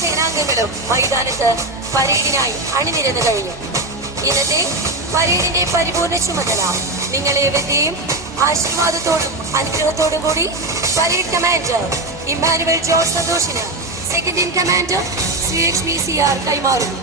സേനാംഗങ്ങളും മൈതാനത്ത് പരേഡിനായി അണിനിരന്നു കഴിഞ്ഞു. ഇന്നത്തെ പരേഡിന്റെ പരിപൂർണ ചുമതല നിങ്ങളേവരെയും ആശീർവാദത്തോടും അനുഗ്രഹത്തോടും കൂടി പരേഡ് കമാൻഡർ ഇമ്മാനുവൽ ജോർജ് സന്തോഷിന് second in commander Shri HVCR കൈമാറുന്നു.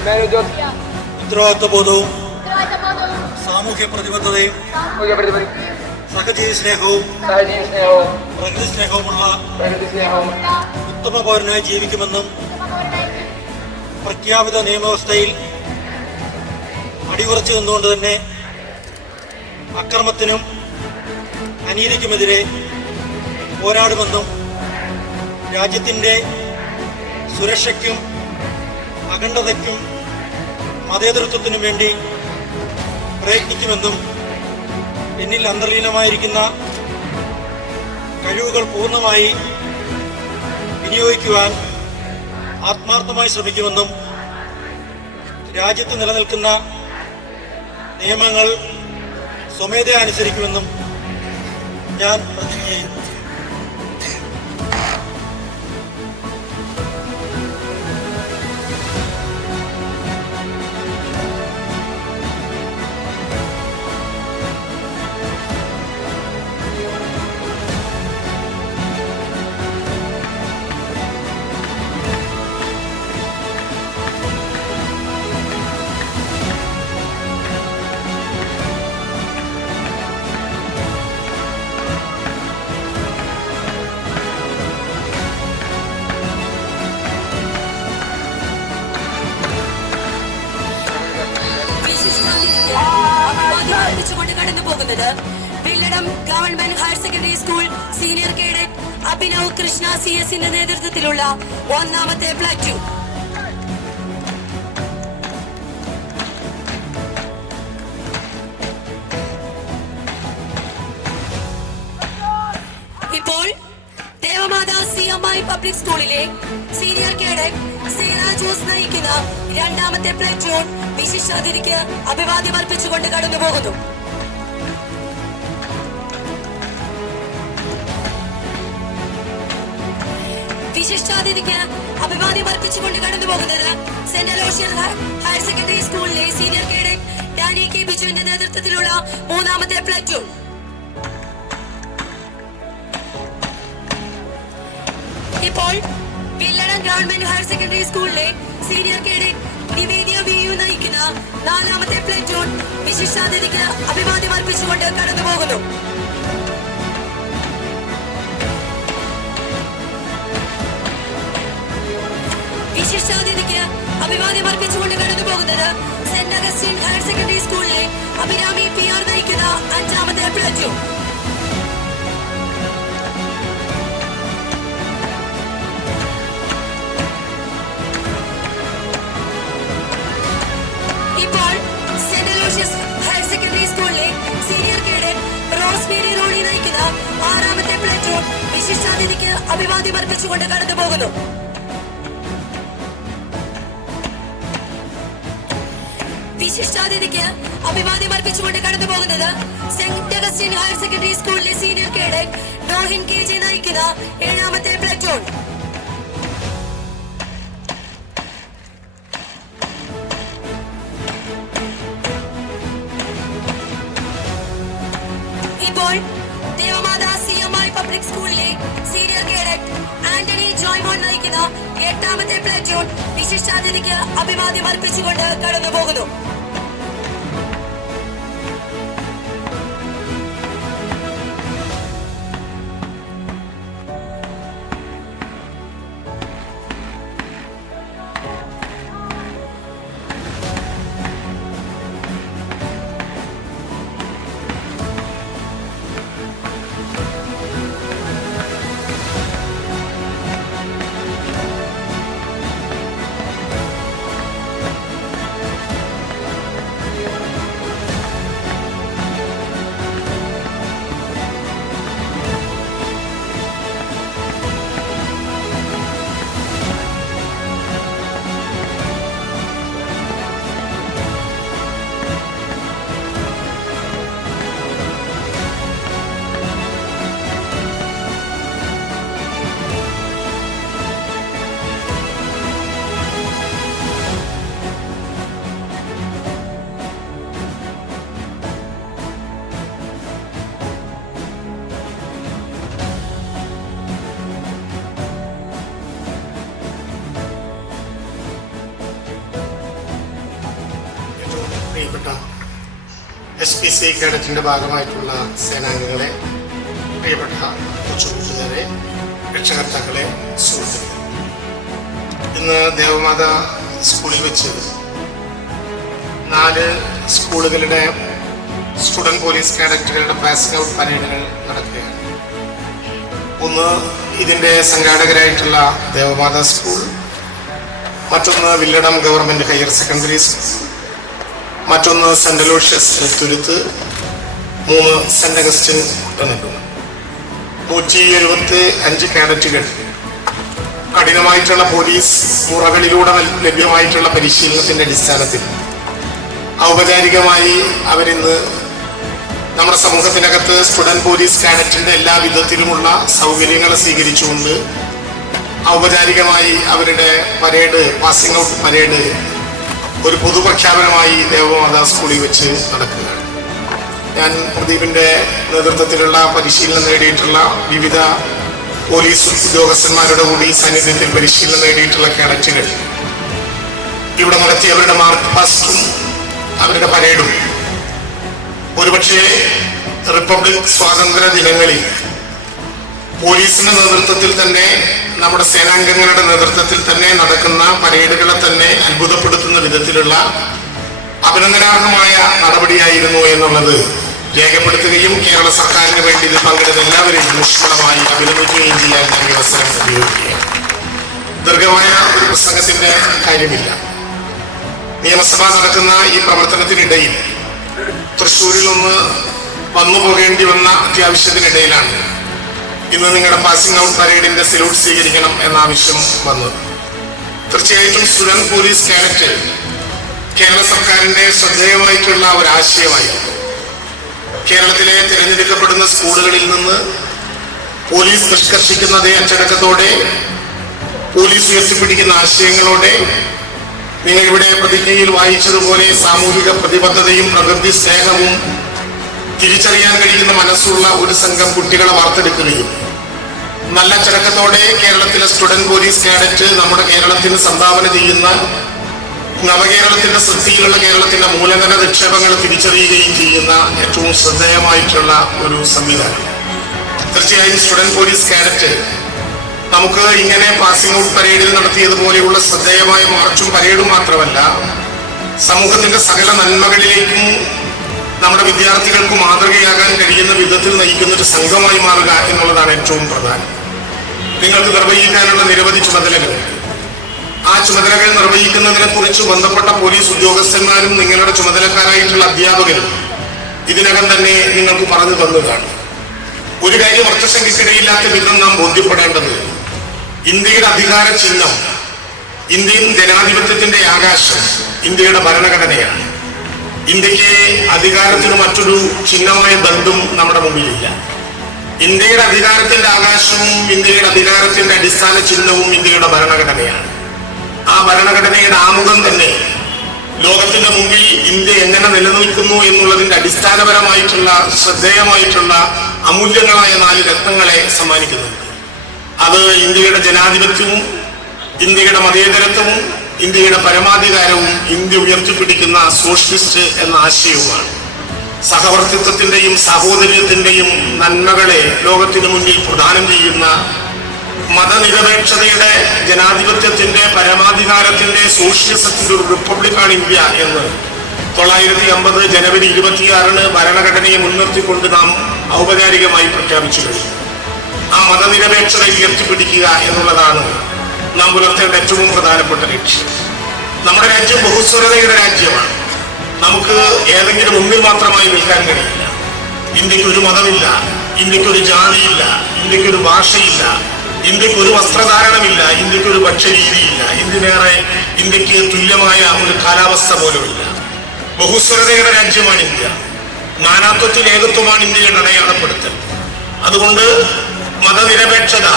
ഉത്തരവാദിത്വബോധവും സാമൂഹ്യ പ്രതിബദ്ധതയും സഹജീവി സ്നേഹവും പ്രകൃതി സ്നേഹവുമുള്ള ഉത്തമ പൗരനായി ജീവിക്കുമെന്നും പ്രഖ്യാപിത നിയമവ്യവസ്ഥയിൽ അടിയുറച്ചു നിന്നുകൊണ്ട് തന്നെ അക്രമത്തിനും അനീതിക്കുമെതിരെ പോരാടുമെന്നും രാജ്യത്തിൻ്റെ സുരക്ഷയ്ക്കും അഖണ്ഡതയ്ക്കും മതേതരത്വത്തിനും വേണ്ടി പ്രയത്നിക്കുമെന്നും എന്നിൽ അന്തർലീനമായിരിക്കുന്ന കഴിവുകൾ പൂർണ്ണമായി വിനിയോഗിക്കുവാൻ ആത്മാർത്ഥമായി ശ്രമിക്കുമെന്നും രാജ്യത്ത് നിലനിൽക്കുന്ന നിയമങ്ങൾ സ്വമേധയാ അനുസരിക്കുമെന്നും ഞാൻ പ്രതിജ്ഞ ചെയ്യുന്നു. കൊണ്ട് കടന്നു പോകുന്നത് Villadam government higher secondary school senior cadet Abhinav Krishna CS നേതൃത്വത്തിലുള്ള 1ാമത്തെ പ്ലാറ്റൂൺ. ഇപ്പോൾ ദേവമാതാ CMI പബ്ലിക് സ്കൂളിലെ സീനിയർ കേഡറ്റ് സേന ജോസ് നയിക്കുന്ന 2ാമത്തെ പ്ലാറ്റൂൺ വിശിഷ്ടാതിഥിക്ക് അഭിവാദ്യം അർപ്പിച്ചുകൊണ്ട് കടന്നു പോകുന്നു. വിശിഷ്ടാതിഥിക്ക് അഭിവാദ്യം അർപ്പിച്ചുകൊണ്ട് കടന്നു പോകുന്നത് സെന്റ് അലോഷ്യസ് ഹയർ സെക്കൻഡറി സ്കൂളിലെ സീനിയർ കേഡറ്റ് ഡാനി കെ ബിജുവിന്റെ നേതൃത്വത്തിലുള്ള 3ാമത്തെ പ്ലാറ്റൂൺ. ഇപ്പോൾ വില്ലടം ഗവൺമെന്റ് ഹയർ സെക്കൻഡറി സ്കൂളിലെ സീനിയർ കേഡറ്റ് നിവേദിയ VU നയിക്കുന്ന 4ാമത്തെ പ്ലാറ്റൂൺ വിശിഷ്ടാതിഥിക്ക് അഭിവാദ്യം അർപ്പിച്ചുകൊണ്ട് കടന്നു പോകുന്നു. വിശിഷ്ടാതിഥിക്ക് അഭിവാദ്യം അർപ്പിച്ചുകൊണ്ട് കടന്നു പോകുന്നത് സെന്റ് അഗസ്റ്റിൻ ഹയർ സെക്കൻഡറി സ്കൂളിലെ അഭിരാമി PR നയിക്കുന്ന 5ാമത്തെ പ്ലാറ്റൂൺ. ഇപ്പോൾ സെന്റ് അലോഷ്യസ് ഹയർ സെക്കൻഡറി സ്കൂളിലെ സീനിയർ കേഡറ്റ് റോസ്മേരി റോണി നയിക്കുന്ന 6ാമത്തെ പ്ലാറ്റൂൺ വിശിഷ്ടാതിഥിക്ക് അഭിവാദ്യം അർപ്പിച്ചുകൊണ്ട് കടന്നു പോകുന്നു. വിശിഷ്ടാതിഥിക്ക് അഭിവാദ്യം അർപ്പിച്ചുകൊണ്ട് കടന്നു പോകുന്നത് സെന്റ് അഗസ്റ്റിൻ ഹയർ സെക്കൻഡറി സ്കൂളിലെ സീനിയർ കേഡറ്റ് റോഹിൻ KJ നയിക്കുന്ന 7ാമത്തെ പ്ലാറ്റൂൺ. ഇപ്പോൾ ദേവമാതാ CMI പബ്ലിക് സ്കൂളിലെ സീനിയർ കേഡറ്റ് ആന്റണി ജോയ്മോൻ നയിക്കുന്ന 8ാമത്തെ പ്ലാറ്റൂൺ വിശിഷ്ടാതിഥിക്ക് അഭിവാദ്യം അർപ്പിച്ചുകൊണ്ട് കടന്നു പോകുന്നു. പ്രിയപ്പെട്ട SPC കേഡറ്റിൻ്റെ ഭാഗമായിട്ടുള്ള സേനാംഗങ്ങളെ, പ്രിയപ്പെട്ട കൊച്ചുകൂട്ടുകാരെ, രക്ഷകർത്താക്കളെ, സുഹൃത്തുക്കളെ, ഇന്ന് ദേവമാത സ്കൂളിൽ വെച്ച് 4 സ്കൂളുകളുടെ സ്റ്റുഡൻറ് പോലീസ് കേഡറ്റുകളുടെ പാസിംഗ് ഔട്ട് പരേഡുകൾ നടക്കുകയാണ്. ഒന്ന് ഇതിൻ്റെ സംഘാടകരായിട്ടുള്ള ദേവമാത സ്കൂൾ, മറ്റൊന്ന് Villadam government higher secondary school, മറ്റൊന്ന് സെൻ്റ് അലോഷ്യസ് തുരുത്ത്, 3 സെൻ്റ് അഗസ്റ്റിൻ കുട്ടനെല്ലൂർ. 175 കേഡറ്റുകൾ കഠിനമായിട്ടുള്ള പോലീസ് മുറകളിലൂടെ ലഭ്യമായിട്ടുള്ള പരിശീലനത്തിൻ്റെ അടിസ്ഥാനത്തിൽ ഔപചാരികമായി അവരിന്ന് നമ്മുടെ സമൂഹത്തിനകത്ത് സ്റ്റുഡൻറ് പോലീസ് കേഡറ്റിൻ്റെ എല്ലാ വിധത്തിലുമുള്ള സൗകര്യങ്ങൾ സ്വീകരിച്ചുകൊണ്ട് ഔപചാരികമായി അവരുടെ പരേഡ്, പാസിംഗ് ഔട്ട് പരേഡ് ഒരു പൊതുപ്രഖ്യാപനമായി ദേവമാതാ സ്കൂളിൽ വെച്ച് നടക്കുകയാണ്. ഞാൻ പ്രദീപിൻ്റെ നേതൃത്വത്തിലുള്ള പരിശീലനം നേടിയിട്ടുള്ള വിവിധ പോലീസ് ഉദ്യോഗസ്ഥന്മാരുടെ കൂടി സാന്നിധ്യത്തിൽ പരിശീലനം നേടിയിട്ടുള്ള കേഡറ്റുകൾ ഇവിടെ നടത്തിയ അവരുടെ മാർക്ക് പാസ്റ്റും അവരുടെ പരേഡും ഒരുപക്ഷെ റിപ്പബ്ലിക് സ്വാതന്ത്ര്യ ദിനങ്ങളിൽ പോലീസിന്റെ നേതൃത്വത്തിൽ തന്നെ, നമ്മുടെ സേനാംഗങ്ങളുടെ നേതൃത്വത്തിൽ തന്നെ നടക്കുന്ന പരേഡുകളെ തന്നെ അത്ഭുതപ്പെടുത്തുന്ന വിധത്തിലുള്ള അഭിനന്ദനാർഹമായ നടപടിയായിരുന്നു എന്നുള്ളത് രേഖപ്പെടുത്തുകയും കേരള സർക്കാരിന് വേണ്ടി ഇതിൽ പങ്കെടുത്ത എല്ലാവരെയും ഊഷ്മളമായി അഭിനന്ദിക്കുകയും ചെയ്യാൻ ഞാൻ ഈ അവസരം ഉപയോഗിക്കുകയാണ്. ദീർഘമായ ഒരു പ്രസംഗത്തിന്റെ കാര്യമില്ല. നിയമസഭ നടക്കുന്ന ഈ പ്രവർത്തനത്തിനിടയിൽ തൃശ്ശൂരിൽ ഒന്ന് വന്നു പോകേണ്ടി വന്ന അത്യാവശ്യത്തിനിടയിലാണ് ഇന്ന് നിങ്ങളുടെ പാസിംഗ് ഔട്ട് പരേഡിന്റെ സല്യൂട്ട് സ്വീകരിക്കണം എന്ന ആവശ്യം വന്നത്. തീർച്ചയായിട്ടും സ്റ്റുഡൻറ് പോലീസ് കേഡറ്റ് കേരള സർക്കാരിന്റെ ശ്രദ്ധേയമായിട്ടുള്ള ഒരാശയമായിരുന്നു. കേരളത്തിലെ തിരഞ്ഞെടുക്കപ്പെടുന്ന സ്കൂളുകളിൽ നിന്ന് പോലീസ് നിഷ്കർഷിക്കുന്ന അതേ അച്ചടക്കത്തോടെ, പോലീസ് ഉയർത്തിപ്പിടിക്കുന്ന ആശയങ്ങളോടെ, നിങ്ങൾ ഇവിടെ പ്രതിജ്ഞയിൽ വായിച്ചതുപോലെ സാമൂഹിക പ്രതിബദ്ധതയും പ്രകൃതി സ്നേഹവും തിരിച്ചറിയാൻ കഴിയുന്ന മനസ്സുള്ള ഒരു സംഘം കുട്ടികളെ വാർത്തെടുക്കുകയും നല്ല അച്ചടക്കത്തോടെ കേരളത്തിലെ സ്റ്റുഡൻറ് പോലീസ് കേഡറ്റ് നമ്മുടെ കേരളത്തിന് സംഭാവന ചെയ്യുന്ന നവകേരളത്തിന്റെ സൃഷ്ടിയിലുള്ള കേരളത്തിന്റെ മൂലധന നിക്ഷേപങ്ങൾ തിരിച്ചറിയുകയും ചെയ്യുന്ന ഏറ്റവും ശ്രദ്ധേയമായിട്ടുള്ള ഒരു സംവിധാനം. തീർച്ചയായും സ്റ്റുഡൻറ് പോലീസ് കേഡറ്റ് നമുക്ക് ഇങ്ങനെ പാസിംഗ് ഔട്ട് പരേഡിൽ നടത്തിയതുപോലെയുള്ള ശ്രദ്ധേയമായ മാർച്ചും പരേഡും മാത്രമല്ല, സമൂഹത്തിന്റെ സകല നന്മകളിലേക്കും നമ്മുടെ വിദ്യാർത്ഥികൾക്ക് മാതൃകയാകാൻ കഴിയുന്ന വിധത്തിൽ നയിക്കുന്ന ഒരു സംഘമായി മാറുക എന്നുള്ളതാണ് ഏറ്റവും പ്രധാനം. നിങ്ങൾക്ക് നിർവഹിക്കാനുള്ള നിരവധി ചുമതലകളുണ്ട്. ആ ചുമതലകൾ നിർവഹിക്കുന്നതിനെ കുറിച്ച് ബന്ധപ്പെട്ട പോലീസ് ഉദ്യോഗസ്ഥന്മാരും നിങ്ങളുടെ ചുമതലക്കാരായിട്ടുള്ള അധ്യാപകരും ഇതിനകം തന്നെ നിങ്ങൾക്ക് പറഞ്ഞു തന്നതാണ്. ഒരു കാര്യം അർത്ഥശങ്കയ്ക്കിടയില്ലാത്ത വിധം നാം ബോധ്യപ്പെടേണ്ടത്, ഇന്ത്യയുടെ അധികാര ചിഹ്നം, ഇന്ത്യൻ ജനാധിപത്യത്തിന്റെ ആകാശം ഇന്ത്യയുടെ ഭരണഘടനയാണ്. ഇന്ത്യക്ക് അധികാരത്തിന് മറ്റൊരു ചിഹ്നമായ ദണ്ഡും നമ്മുടെ മുമ്പിലില്ല. ഇന്ത്യയുടെ അധികാരത്തിന്റെ ആകാശവും ഇന്ത്യയുടെ അധികാരത്തിന്റെ അടിസ്ഥാന ചിഹ്നവും ഇന്ത്യയുടെ ഭരണഘടനയാണ്. ആ ഭരണഘടനയുടെ ആമുഖം തന്നെ ലോകത്തിന്റെ മുമ്പിൽ ഇന്ത്യ എങ്ങനെ നിലനിൽക്കുന്നു എന്നുള്ളതിന്റെ അടിസ്ഥാനപരമായിട്ടുള്ള ശ്രദ്ധേയമായിട്ടുള്ള അമൂല്യങ്ങളായ 4 രത്നങ്ങളെ സമ്മാനിക്കുന്നുണ്ട്. അത് ഇന്ത്യയുടെ ജനാധിപത്യവും, ഇന്ത്യയുടെ മതേതരത്വവും, ഇന്ത്യയുടെ പരമാധികാരവും, ഇന്ത്യ ഉയർത്തിപ്പിടിക്കുന്ന സോഷ്യലിസ്റ്റ് എന്ന ആശയവുമാണ്. സഹവർത്തിത്വത്തിന്റെയും സാഹോദര്യത്തിന്റെയും നന്മകളെ ലോകത്തിന് മുന്നിൽ പ്രദാനം ചെയ്യുന്ന, മതനിരപേക്ഷതയുടെ, ജനാധിപത്യത്തിന്റെ, പരമാധികാരത്തിന്റെ, സോഷ്യലിസത്തിന്റെ ഒരു റിപ്പബ്ലിക്കാണ് ഇന്ത്യ എന്ന് 1950 ജനുവരി 26 ഭരണഘടനയെ മുൻനിർത്തിക്കൊണ്ട് നാം ഔപചാരികമായി പ്രഖ്യാപിച്ചു കഴിഞ്ഞു. ആ മതനിരപേക്ഷത ഉയർത്തിപ്പിടിക്കുക എന്നുള്ളതാണ് നാം പുലർത്തേണ്ട ഏറ്റവും പ്രധാനപ്പെട്ട ലക്ഷ്യം. നമ്മുടെ രാജ്യം ബഹുസ്വരതയുടെ രാജ്യമാണ്. നമുക്ക് ഏതെങ്കിലും ഒന്നിൽ മാത്രമായി നിൽക്കാൻ കഴിയില്ല. ഇന്ത്യക്ക് ഒരു മതമില്ല, ഇന്ത്യക്കൊരു ജാതിയില്ല, ഇന്ത്യക്കൊരു ഭാഷയില്ല, ഇന്ത്യക്കൊരു വസ്ത്രധാരണമില്ല, ഇന്ത്യക്കൊരു ഭക്ഷ്യരീതിയില്ല, എന്തിനേറെ ഇന്ത്യക്ക് തുല്യമായ ഒരു കാലാവസ്ഥ പോലുമില്ല. ബഹുസ്വരതയുടെ രാജ്യമാണ് ഇന്ത്യ. നാനാത്വത്തിൽ ഏകത്വമാണ് ഇന്ത്യയുടെ അടയാളപ്പെടുത്തൽ. അതുകൊണ്ട് മതനിരപേക്ഷത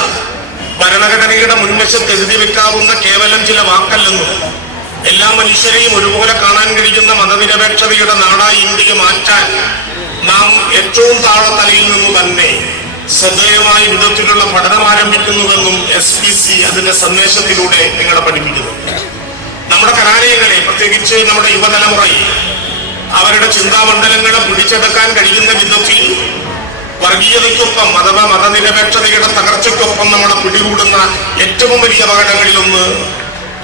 ഭരണഘടനയുടെ മുൻവശത്ത് എഴുതി വെക്കാവുന്ന കേവലം ചില വാക്കല്ലെന്നും, എല്ലാ മനുഷ്യരെയും ഒരുപോലെ കാണാൻ കഴിയുന്ന മതനിരപേക്ഷതയുടെ നാടായി ഇന്ത്യയെ മാറ്റാൻ നാം ഏറ്റവും താഴെത്തലയിൽ നിന്ന് തന്നെ ശ്രദ്ധേയമായ വിധത്തിലുള്ള പഠനം ആരംഭിക്കുന്നുവെന്നും SPC അതിന്റെ സന്ദേശത്തിലൂടെ നിങ്ങളെ പഠിപ്പിക്കുന്നു. നമ്മുടെ കലാലയങ്ങളെ, പ്രത്യേകിച്ച് നമ്മുടെ യുവതലമുറയെ അവരുടെ ചിന്താമണ്ഡലങ്ങളെ പിടിച്ചെടുക്കാൻ കഴിയുന്ന വിധത്തിൽ വർഗീയതയ്ക്കൊപ്പം അഥവാ മതനിരപേക്ഷതയുടെ തകർച്ചയ്ക്കൊപ്പം നമ്മളെ പിടികൂടുന്ന ഏറ്റവും വലിയ അപകടങ്ങളിലൊന്ന്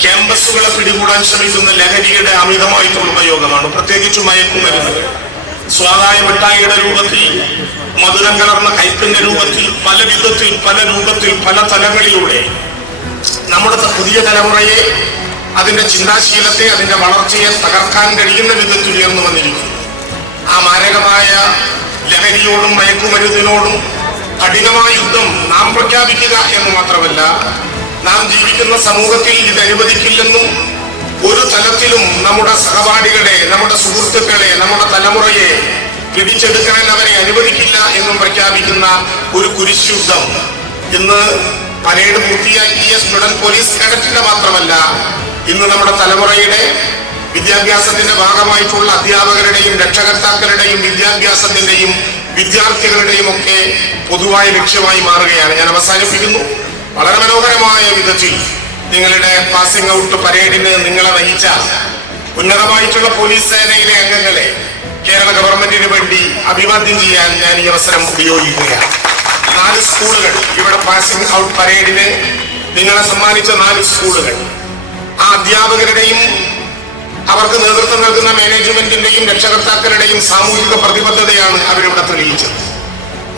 ക്യാമ്പസുകളെ പിടികൂടാൻ ശ്രമിക്കുന്ന ലഹരിയുടെ അമിതമായിട്ടുള്ള ഉപയോഗമാണ്. പ്രത്യേകിച്ച് മയക്കുമരുന്നുകൾ സ്വാദായ മിഠായിയുടെ രൂപത്തിൽ, മധുരം കലർന്ന കയ്പിന്റെ രൂപത്തിൽ, പല വിധത്തിൽ, പല രൂപത്തിൽ, പല തലങ്ങളിലൂടെ നമ്മുടെ പുതിയ തലമുറയെ, അതിന്റെ ചിന്താശീലത്തെ, അതിന്റെ വളർച്ചയെ തകർക്കാൻ കഴിയുന്ന വിധത്തിൽ ഉയർന്നു വന്നിരിക്കുന്നു. ആ മാരകമായ ലഹരിയോടും മയക്കുമരുന്നിനോടും കഠിനമായ യുദ്ധം നാം പ്രഖ്യാപിക്കുക എന്ന് മാത്രമല്ല, നാം ജീവിക്കുന്ന സമൂഹത്തിൽ ഇത് അനുവദിക്കില്ലെന്നും ഒരു തലത്തിലും നമ്മുടെ സഹപാഠികളെ, നമ്മുടെ സുഹൃത്തുക്കളെ, നമ്മുടെ തലമുറയെ പിടിച്ചെടുക്കാൻ അവരെ അനുവദിക്കില്ല എന്നും പ്രഖ്യാപിക്കുന്ന ഒരു കുരിശുദ്ധം ഇന്ന് പരേഡ് പൂർത്തിയാക്കിയ സ്റ്റുഡന്റ് പോലീസ് കേഡറ്റിന്റെ മാത്രമല്ല, ഇന്ന് നമ്മുടെ തലമുറയുടെ വിദ്യാഭ്യാസത്തിന്റെ ഭാഗമായിട്ടുള്ള അധ്യാപകരുടെയും രക്ഷകർത്താക്കളുടെയും വിദ്യാഭ്യാസത്തിന്റെയും വിദ്യാർത്ഥികളുടെയും ഒക്കെ പൊതുവായ ലക്ഷ്യമായി മാറുകയാണ്. ഞാൻ അവസാനിപ്പിക്കുന്നു. വളരെ മനോഹരമായ വിധത്തിൽ നിങ്ങളുടെ പാസിംഗ് ഔട്ട് പരേഡിന് നിങ്ങളെ നയിച്ച ഉന്നതമായിട്ടുള്ള പോലീസ് സേനയിലെ അംഗങ്ങളെ കേരള ഗവൺമെന്റിന് വേണ്ടി അഭിവാദ്യം ചെയ്യാൻ ഞാൻ ഈ അവസരം ഉപയോഗിക്കുകയാണ്. 4 സ്കൂളുകൾ ഇവിടെ പാസിംഗ് ഔട്ട് പരേഡിന് നിങ്ങളെ സമ്മാനിച്ച 4 സ്കൂളുകൾ, ആ അധ്യാപകരുടെയും അവർക്ക് നേതൃത്വം നൽകുന്ന മാനേജ്മെന്റിന്റെയും രക്ഷകർത്താക്കളുടെയും സാമൂഹിക പ്രതിബദ്ധതയാണ് അവരിവിടെ തെളിയിച്ചത്.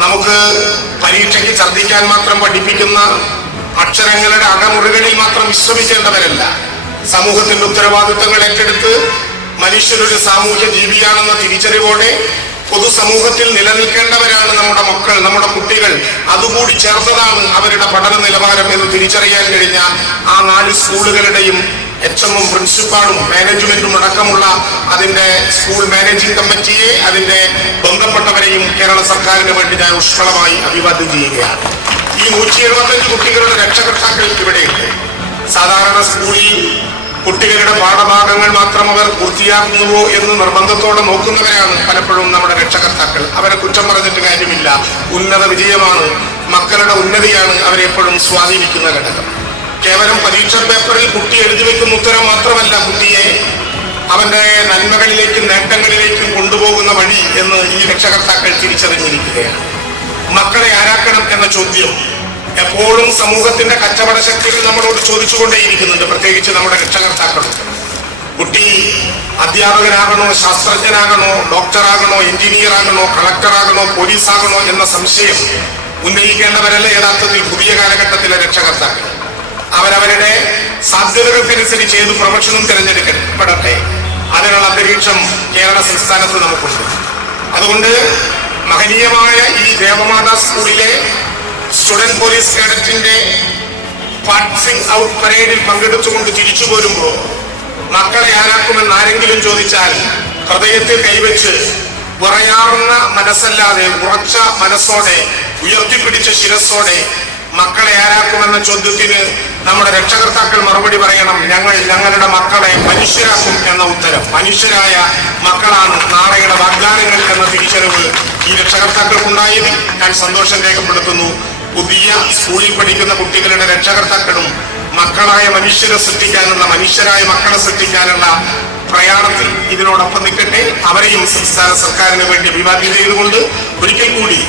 നമുക്ക് പരീക്ഷയ്ക്ക് ഛർദ്ദിക്കാൻ മാത്രം പഠിപ്പിക്കുന്ന അക്ഷരങ്ങളുടെ അകമുറികളിൽ മാത്രം വിശ്രമിക്കേണ്ടവരല്ല. സമൂഹത്തിന്റെ ഉത്തരവാദിത്തങ്ങൾ ഏറ്റെടുത്ത് മനുഷ്യരൊരു സാമൂഹ്യ ജീവിയാണെന്ന തിരിച്ചറിവോടെ പൊതുസമൂഹത്തിൽ നിലനിൽക്കേണ്ടവരാണ് നമ്മുടെ മക്കൾ, നമ്മുടെ കുട്ടികൾ. അതുകൂടി ചേർത്തതാണ് അവരുടെ പഠന നിലവാരം എന്ന് തിരിച്ചറിയാൻ കഴിഞ്ഞ ആ 4 സ്കൂളുകളുടെയും HM-ഉം പ്രിൻസിപ്പാളും മാനേജ്മെന്റും അടക്കമുള്ള അതിന്റെ സ്കൂൾ മാനേജിംഗ് കമ്മിറ്റിയെ, അതിന്റെ ബന്ധപ്പെട്ടവരെയും കേരള സർക്കാരിന് വേണ്ടി ഞാൻ ഊഷ്മളമായി അഭിവാദ്യം ചെയ്യുകയാണ്. ഈ 175 കുട്ടികളുടെ രക്ഷകർത്താക്കൾ ഇവിടെയുണ്ട്. സാധാരണ സ്കൂളിൽ കുട്ടികളുടെ പാഠഭാഗങ്ങൾ മാത്രം അവർ പൂർത്തിയാക്കുന്നുവോ എന്ന് നിർബന്ധത്തോടെ നോക്കുന്നവരാണ് പലപ്പോഴും നമ്മുടെ രക്ഷകർത്താക്കൾ. അവരെ കുറ്റം പറഞ്ഞിട്ട് കാര്യമില്ല. ഉന്നത വിജയമാണ്, മക്കളുടെ ഉന്നതിയാണ് അവരെ എപ്പോഴും സ്വാധീനിക്കുന്ന ഘടകം. കേവലം പരീക്ഷാ പേപ്പറിൽ കുട്ടി എഴുതി വെക്കുന്ന ഉത്തരം മാത്രമല്ല കുട്ടിയെ അവന്റെ നന്മകളിലേക്കും നേട്ടങ്ങളിലേക്കും കൊണ്ടുപോകുന്ന വഴി എന്ന് ഈ രക്ഷകർത്താക്കൾ തിരിച്ചറിഞ്ഞിരിക്കുകയാണ്. മക്കളെ ആരാക്കണം എന്ന ചോദ്യം എപ്പോഴും സമൂഹത്തിന്റെ കച്ചവട ശക്തികൾ നമ്മളോട് ചോദിച്ചുകൊണ്ടേയിരിക്കുന്നുണ്ട്, പ്രത്യേകിച്ച് നമ്മുടെ രക്ഷകർത്താക്കളും. കുട്ടി അധ്യാപകനാകണോ, ശാസ്ത്രജ്ഞനാകണോ, ഡോക്ടറാകണോ, എഞ്ചിനീയർ ആകണോ, കളക്ടറാകണോ, പോലീസാകണോ എന്ന സംശയം ഉന്നയിക്കേണ്ടവരല്ല യഥാർത്ഥത്തിൽ പുതിയ കാലഘട്ടത്തിലെ രക്ഷകർത്താക്കൾ. അവരവരുടെ സാധ്യതകൾക്കനുസരിച്ച് ഏത് പ്രൊഫഷനും തിരഞ്ഞെടുക്കപ്പെടട്ടെ. അതിനുള്ള അന്തരീക്ഷം കേരള സംസ്ഥാനത്ത് നമുക്കുണ്ട്. അതുകൊണ്ട് മഹനീയമായ ഈ ദേവമാതാ സ്കൂളിലെ സ്റ്റുഡന്റ് പോലീസ് കേഡറ്റിന്റെ പാസിംഗ് ഔട്ട് പരേഡിൽ പങ്കെടുത്തുകൊണ്ട് തിരിച്ചു പോരുമ്പോൾ മക്കളെ ആരാക്കുമെന്ന് ആരെങ്കിലും ചോദിച്ചാൽ ഹൃദയത്തിൽ കൈവച്ച് വിറയാറുന്ന മനസ്സല്ലാതെ ഉറച്ച മനസ്സോടെ, ഉയർത്തിപ്പിടിച്ച ശിരസ്സോടെ മക്കളെ ആരാക്കുമെന്ന ചോദ്യത്തിന് നമ്മുടെ രക്ഷകർത്താക്കൾ മറുപടി പറയണം, ഞങ്ങളുടെ മക്കളെ മനുഷ്യരാക്കും എന്ന ഉത്തരം. മനുഷ്യരായ മക്കളാണ് നാളെയുടെ വാഗ്ദാനങ്ങൾ എന്ന തിരിച്ചറിവ് ഈ രക്ഷകർത്താക്കൾക്കുണ്ടായതിൽ ഞാൻ സന്തോഷം രേഖപ്പെടുത്തുന്നു. പുതിയ സ്കൂളിൽ പഠിക്കുന്ന കുട്ടികളുടെ രക്ഷകർത്താക്കളും മക്കളായ മനുഷ്യരെ സൃഷ്ടിക്കാനുള്ള, മനുഷ്യരായ മക്കളെ സൃഷ്ടിക്കാനുള്ള പ്രയാണത്തിൽ ഇതിനോടൊപ്പം നിൽക്കട്ടെ. അവരെയും സംസ്ഥാന സർക്കാരിന് വേണ്ടി അഭിവാദ്യം ചെയ്തുകൊണ്ട് ഒരിക്കൽ കൂടി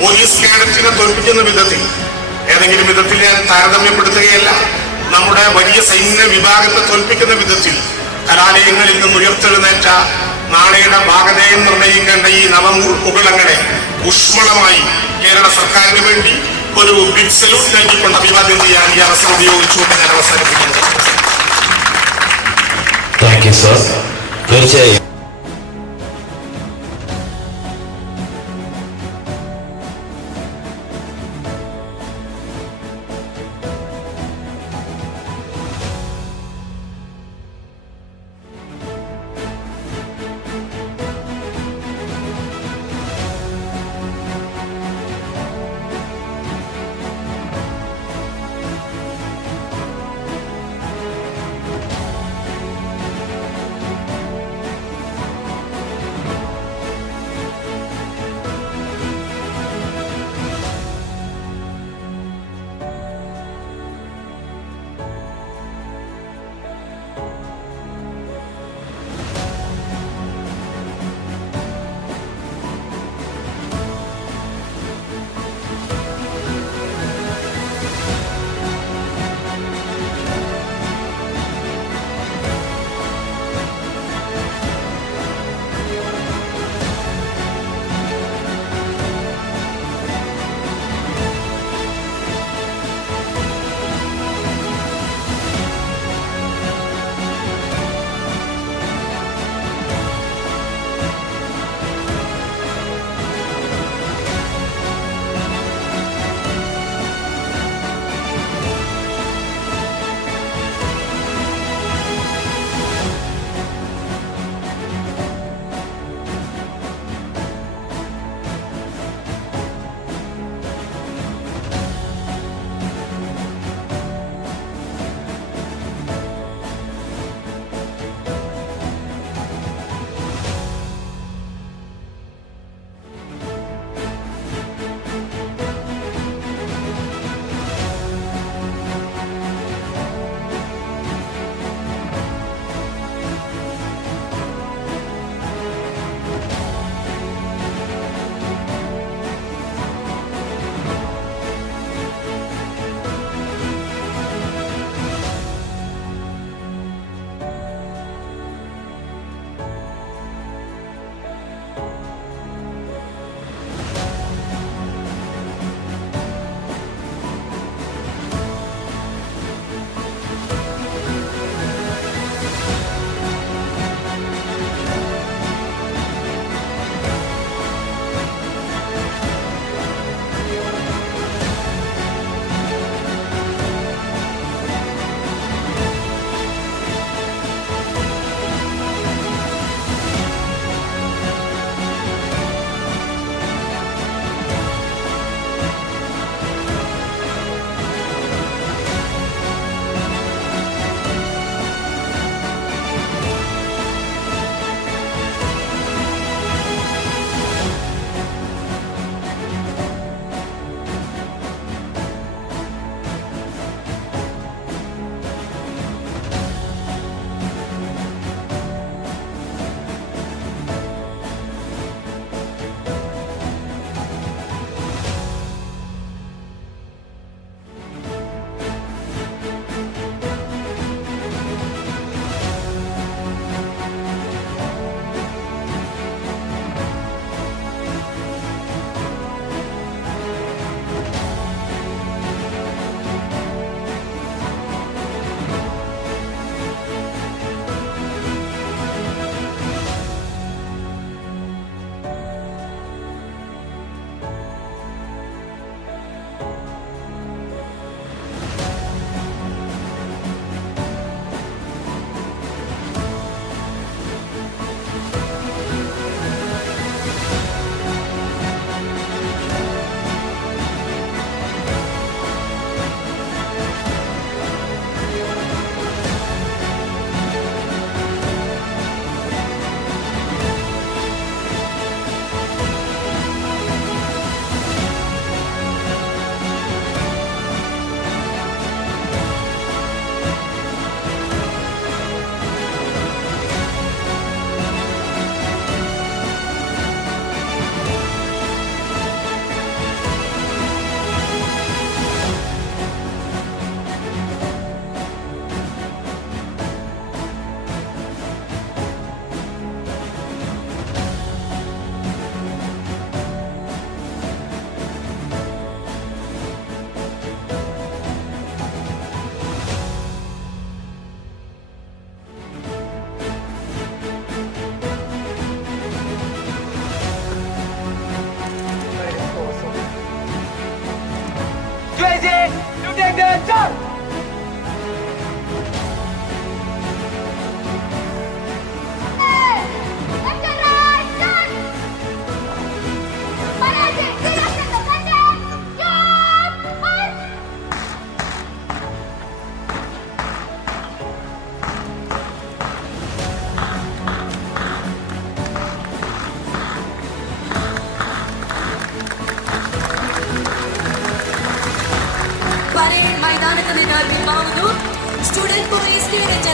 പോലീസ് കേഡറ്റിനെ തോൽപ്പിക്കുന്ന വിധത്തിൽ, ഏതെങ്കിലും വിധത്തിൽ ഞാൻ താരതമ്യപ്പെടുത്തുകയല്ല, നമ്മുടെ വലിയ സൈന്യ വിഭാഗത്തെ തോൽപ്പിക്കുന്ന വിധത്തിൽ കലാലയങ്ങളിൽ നിന്ന് ഉയർത്തെഴുന്നേറ്റ നാളെയുടെ ഭാഗതയം നിർണ്ണയിക്കേണ്ട ഈ നവമുകളങ്ങളെ ഊഷ്മളമായി കേരള സർക്കാരിന് വേണ്ടി ഒരു ബിഗ് സല്യൂട്ട് നൽകിക്കൊണ്ട് അഭിവാദ്യം ചെയ്യാൻ ഈ അവസരം ഉപയോഗിച്ചുകൊണ്ട് ഞാൻ അവസാനിപ്പിക്കുന്നത്. Thank you sir. തീർച്ചയായും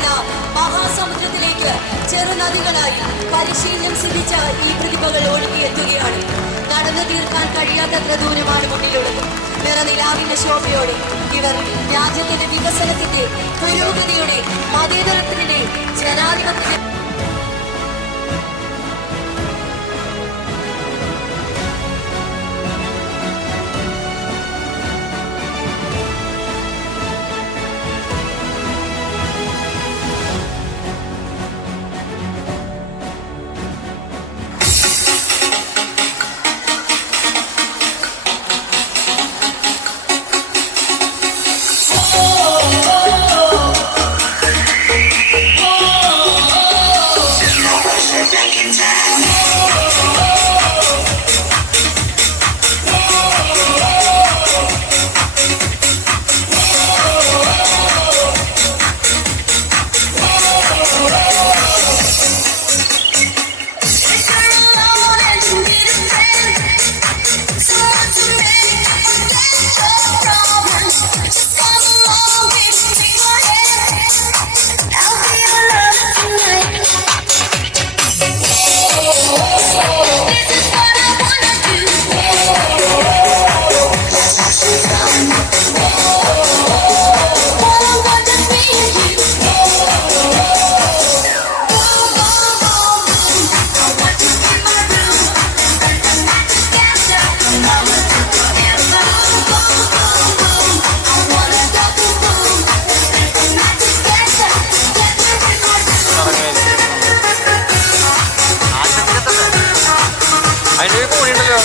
ഒഴുകുന്ന മഹാസമുദ്രത്തിലേക്ക് ചെറുനദികളായി പരിശീലനം സിദ്ധിച്ച ഈ പ്രതിഭകൾ ഒഴുകിയെത്തുകയാണ്. നടന്നു തീർക്കാൻ കഴിയാത്തത്ര ദൂരമാണ് മുന്നിലുള്ളത്. നിറനിലാവിന്റെ ശോഭയോടെ ഇവർ രാജ്യത്തിന്റെ വികസനത്തിന്റെ, പുരോഗതിയുടെ, മതേതരത്തിന്റെ, ജനാധിപത്യത്തിന്റെ അതിൻ്റെ കൂടിയുണ്ടല്ലോ.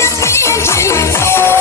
just me and you.